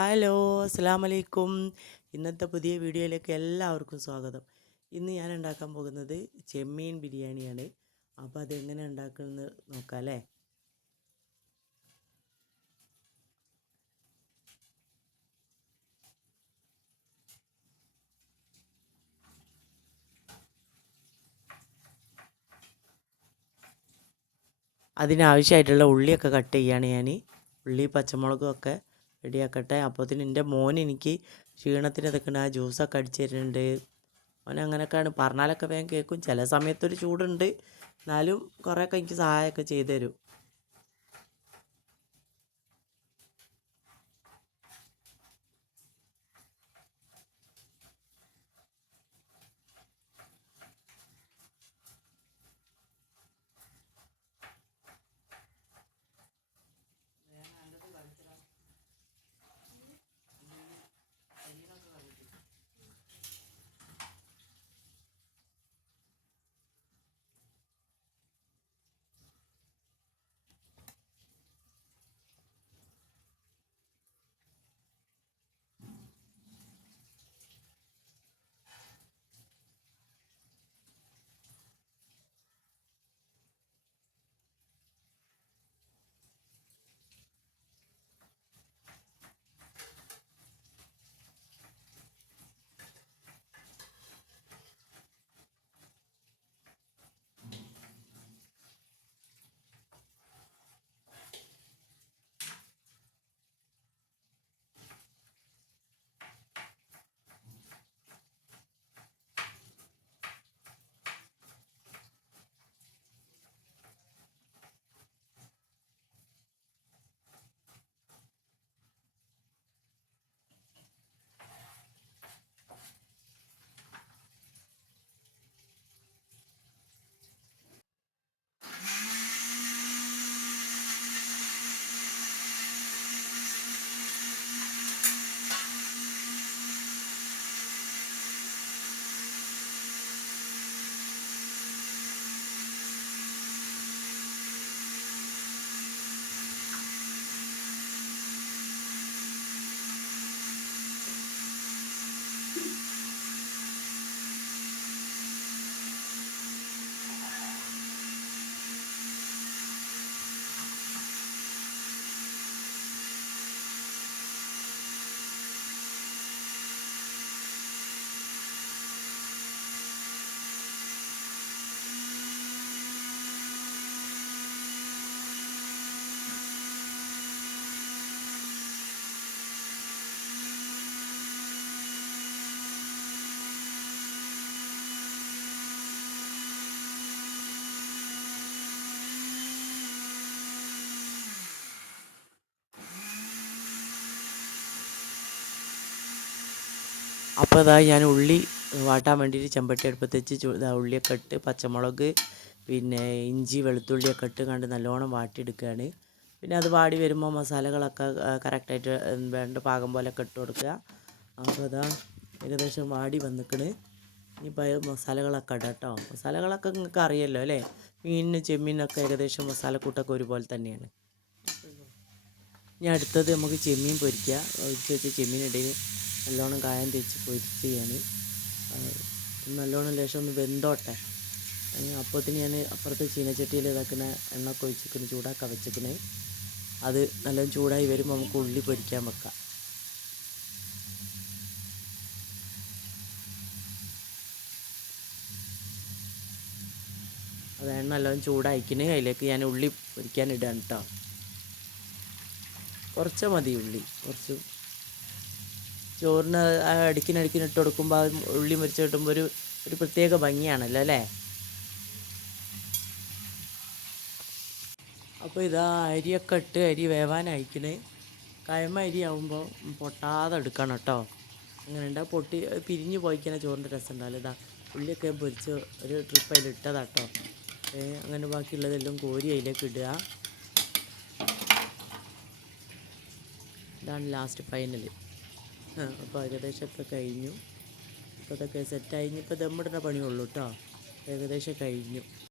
Hello, അസ്സലാമു അലൈക്കും. ഇന്നത്തെ പുതിയ വീഡിയോയിലേക്ക് എല്ലാവർക്കും സ്വാഗതം. ഇന്ന് ഞാൻ ഉണ്ടാക്കാൻ പോകുന്നത് ചെമ്മീൻ ബിരിയാണിയാണ്. അപ്പോൾ അതെങ്ങനെ ഉണ്ടാക്കുന്നത് നോക്കാം അല്ലേ. അതിനാവശ്യമായിട്ടുള്ള ഉള്ളിയൊക്കെ കട്ട് ചെയ്യാണ് ഞാൻ. ഉള്ളി പച്ചമുളകും ഒക്കെ റെഡിയാക്കട്ടെ. അപ്പോഴത്തേന് എൻ്റെ മോൻ എനിക്ക് ക്ഷീണത്തിന് നിൽക്കുന്ന ആ ജ്യൂസൊക്കെ അടിച്ചു തരുന്നുണ്ട്. മോൻ അങ്ങനെയൊക്കെയാണ് പറഞ്ഞാലൊക്കെ വേഗം കേൾക്കും. ചില സമയത്തൊരു ചൂടുണ്ട്, എന്നാലും കുറേയൊക്കെ എനിക്ക് സഹായമൊക്കെ ചെയ്തു തരും. അപ്പോൾ ഇതാ ഞാൻ ഉള്ളി വാട്ടാൻ വേണ്ടിയിട്ട് ചെമ്പട്ടി അടുപ്പത്ത് വെച്ച് ഉള്ളിയൊക്കെ ഇട്ട് പച്ചമുളക് പിന്നെ ഇഞ്ചി വെളുത്തുള്ളിയൊക്കെ ഇട്ട് കണ്ട് നല്ലോണം വാട്ടിയെടുക്കുകയാണ്. പിന്നെ അത് വാടി വരുമ്പോൾ മസാലകളൊക്കെ കറക്റ്റായിട്ട് വേണ്ട പാകം പോലെയൊക്കെ ഇട്ട് കൊടുക്കുക. അപ്പോൾ ഇതാ ഏകദേശം വാടി വന്നിക്കണ്. ഇനിയിപ്പോൾ മസാലകളൊക്കെ ഇടാം കേട്ടോ. മസാലകളൊക്കെ നിങ്ങൾക്ക് അറിയാമല്ലോ അല്ലേ. മീനിന് ചെമ്മീനൊക്കെ ഏകദേശം മസാലക്കൂട്ടൊക്കെ ഒരുപോലെ തന്നെയാണ്. ഇനി അടുത്തത് നമുക്ക് ചെമ്മീൻ പൊരിക്കുക. പൊരിച്ച് വെച്ച് ചെമ്മീനിടയിൽ നല്ലോണം കായം തേച്ച് പൊരിച്ച് ചെയ്യാണ്. നല്ലോണം ലേശം ഒന്ന് വെന്തോട്ടെ. അപ്പോഴത്തേന് ഞാൻ അപ്പുറത്ത് ചീനച്ചട്ടിയിൽ ഇതാക്കുന്ന എണ്ണ ഒക്കെ ഒഴിച്ചിരിക്കുന്നു, ചൂടാക്കാൻ വെച്ചിരിക്കുന്നത്. അത് നല്ലോണം ചൂടായി വരുമ്പോൾ നമുക്ക് ഉള്ളി പൊരിക്കാൻ വെക്കാം. അത് എണ്ണ നല്ലോണം ചൂടായിക്കിന്. അതിലേക്ക് ഞാൻ ഉള്ളി പൊരിക്കാൻ ഇടാണ് കേട്ടോ. കുറച്ച് മതി ഉള്ളി, കുറച്ച് ചോറിന് അടുക്കിനടുക്കിന് ഇട്ട് കൊടുക്കുമ്പോൾ ആ ഉള്ളി മുരിച്ച് കിട്ടുമ്പോൾ ഒരു പ്രത്യേക ഭംഗിയാണല്ലോ അല്ലേ. അപ്പോൾ ഇതാ അരിയൊക്കെ ഇട്ട് അരി വേവാനയക്കണേ. കയമ അരി ആകുമ്പോൾ പൊട്ടാതെ എടുക്കണം കേട്ടോ. അങ്ങനെ ഉണ്ടാ പൊട്ടി പിരിഞ്ഞ് പോയിക്കണ ചോറിൻ്റെ രസം ഉണ്ടാവില്ല. ഇതാ ഉള്ളിയൊക്കെ പൊരിച്ച് ഒരു ട്രിപ്പ് അതിൽ ഇട്ടതാട്ടോ. അങ്ങനെ ബാക്കിയുള്ളതെല്ലാം കോരി അതിലേക്ക് ഇടുക. ഇതാണ് ലാസ്റ്റ് ഫൈനൽ. അപ്പോൾ ഏകദേശമൊക്കെ കഴിഞ്ഞു. ഇപ്പോൾ അതൊക്കെ സെറ്റായി. ഇനിയിപ്പോൾ ദമ്മിടുന്ന പണിയുള്ളൂ കേട്ടോ. ഏകദേശം കഴിഞ്ഞു.